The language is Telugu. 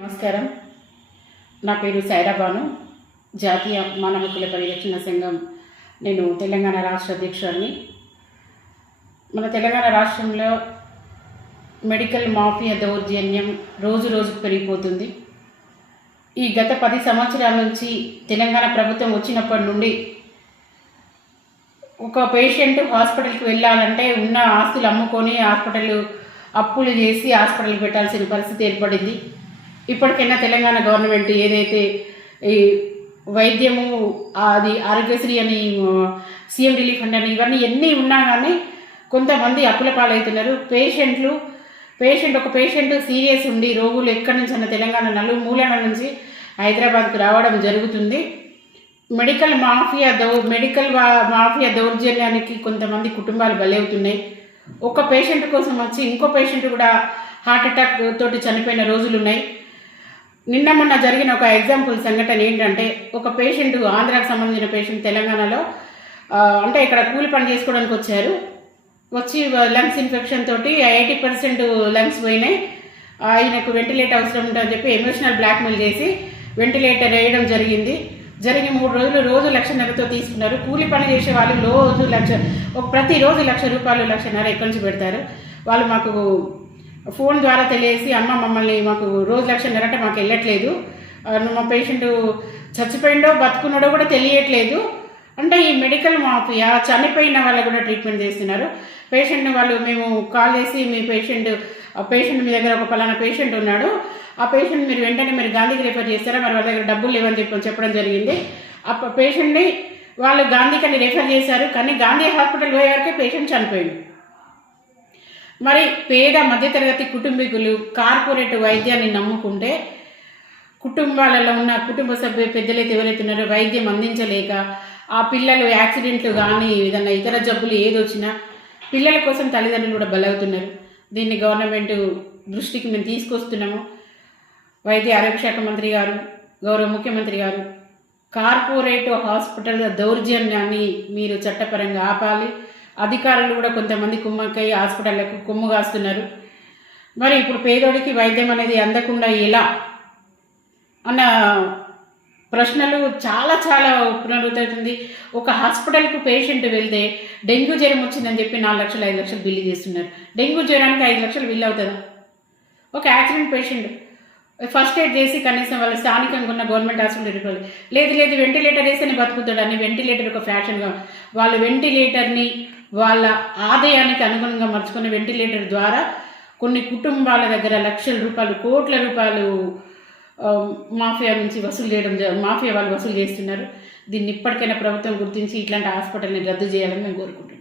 నమస్కారం. నా పేరు సైరాబాను. జాతీయ మానవ హక్కుల పరిరక్షణ సంఘం నేను తెలంగాణ రాష్ట్ర అధ్యక్షుడిని. మన తెలంగాణ రాష్ట్రంలో మెడికల్ మాఫియా దౌర్జన్యం రోజు రోజుకు పెరిగిపోతుంది. ఈ గత 10 సంవత్సరాల నుంచి తెలంగాణ ప్రభుత్వం వచ్చినప్పటి నుండి ఒక పేషెంట్ హాస్పిటల్కి వెళ్ళాలంటే ఉన్న ఆస్తులు అమ్ముకొని అప్పులు చేసి హాస్పిటల్కి పెట్టాల్సిన పరిస్థితి ఏర్పడింది. ఇప్పటికైనా తెలంగాణ గవర్నమెంట్ ఏదైతే ఈ వైద్యము అది ఆరోగ్యశ్రీ అని సీఎం రిలీఫ్ ఫండ్ అని ఇవన్నీ ఎన్ని ఉన్నా కానీ కొంతమంది అప్పుల పాలవుతున్నారు. ఒక పేషెంట్ సీరియస్ ఉండి రోగులు ఎక్కడి నుంచి అన్న తెలంగాణ నలుమూలల నుంచి హైదరాబాద్కు రావడం జరుగుతుంది. మెడికల్ మాఫియా దౌర్జన్యానికి కొంతమంది కుటుంబాలు బలవుతున్నాయి. ఒక పేషెంట్ కోసం వచ్చి ఇంకో పేషెంట్ కూడా హార్ట్ అటాక్ తోటి చనిపోయిన రోజులు ఉన్నాయి. నిన్న మొన్న జరిగిన ఒక ఎగ్జాంపుల్ సంఘటన ఏంటంటే, ఒక పేషెంట్ ఆంధ్రాకు సంబంధించిన పేషెంట్ తెలంగాణలో అంటే ఇక్కడ కూలి పని చేసుకోవడానికి వచ్చి లంగ్స్ ఇన్ఫెక్షన్ తోటి 80% లంగ్స్ పోయినాయి. ఆయనకు వెంటిలేటర్ అవసరం ఉంటుందని చెప్పి ఎమోషనల్ బ్లాక్మెయిల్ చేసి వెంటిలేటర్ వేయడం జరిగి 3 రోజులు రోజు 1,00,000తో తీసుకున్నారు. కూలి పని చేసే వాళ్ళు ప్రతిరోజు 1,00,000 రూపాయలు 1,00,000 ఎక్కడి నుంచి పెడతారు. వాళ్ళు మాకు ఫోన్ ద్వారా తెలియసి, అమ్మ మమ్మల్ని మాకు రోజు 1,00,000 అంటే మాకు వెళ్ళట్లేదు, మా పేషెంట్ చచ్చిపోయిండో బతుకున్నాడో కూడా తెలియట్లేదు అంటే ఈ మెడికల్ మాఫియా చనిపోయిన వాళ్ళకు కూడా ట్రీట్మెంట్ చేస్తున్నారు. పేషెంట్ని మేము కాల్ చేసి మీ పేషెంట్ మీ దగ్గర ఒక పలానా పేషెంట్ ఉన్నాడు, ఆ పేషెంట్ మీరు వెంటనే గాంధీకి రిఫర్ చేస్తారా, మరి వాళ్ళ దగ్గర డబ్బులు లేవని చెప్పడం జరిగింది. ఆ పేషెంట్ని వాళ్ళు గాంధీకి రిఫర్ చేశారు, కానీ గాంధీ హాస్పిటల్ పోయే వరకే పేషెంట్ చనిపోయింది. మరి పేద మధ్యతరగతి కుటుంబీకులు కార్పొరేట్ వైద్యాన్ని నమ్ముకుంటే కుటుంబాలలో ఉన్న కుటుంబ సభ్యులు పెద్దలైతే ఎవరైతే ఉన్నారో వైద్యం అందించలేక ఆ పిల్లలు యాక్సిడెంట్లు కానీ ఏదన్నా ఇతర జబ్బులు ఏదొచ్చినా పిల్లల కోసం తల్లిదండ్రులు కూడా బలవుతున్నారు. దీన్ని గవర్నమెంట్ దృష్టికి మేము తీసుకొస్తున్నాము. వైద్య ఆరోగ్య శాఖ మంత్రి గారు, గౌరవ ముఖ్యమంత్రి గారు, కార్పొరేట్ హాస్పిటల్ దౌర్జన్యాన్ని మీరు చట్టపరంగా ఆపాలి. అధికారులు కూడా కొంతమంది కుమ్మక్కై హాస్పిటళ్లకు కొమ్ము కాస్తున్నారు. మరి ఇప్పుడు పేదోడికి వైద్యం అనేది అందకుండా ఎలా అన్న ప్రశ్నలు చాలా పునరుద్ధవుతుంది. ఒక హాస్పిటల్కు పేషెంట్ వెళ్తే డెంగ్యూ జ్వరం వచ్చిందని చెప్పి 4 లక్షలు 5 లక్షలు బిల్లు చేస్తున్నారు. డెంగ్యూ జ్వరానికి 5 లక్షలు బిల్లు అవుతుందా? ఒక యాక్సిడెంట్ పేషెంట్ ఫస్ట్ ఎయిడ్ చేసి కనీసం వాళ్ళ స్థానికంగా ఉన్న గవర్నమెంట్ హాస్పిటల్ ఇరుకోవాలి. లేదు వెంటిలేటర్ వేస్తేనే బతుకుతాడని వెంటిలేటర్ ఒక ఫ్యాషన్గా వాళ్ళు వెంటిలేటర్ని వాళ్ళ ఆదాయానికి అనుగుణంగా మర్చుకున్న వెంటిలేటర్ ద్వారా కొన్ని కుటుంబాల దగ్గర లక్షల రూపాయలు, కోట్ల రూపాయలు మాఫియా వాళ్ళు వసూలు చేస్తున్నారు. దీన్ని ఇప్పటికైనా ప్రభుత్వం గుర్తించి ఇట్లాంటి హాస్పిటల్ని రద్దు చేయాలని మేము కోరుకుంటున్నాం.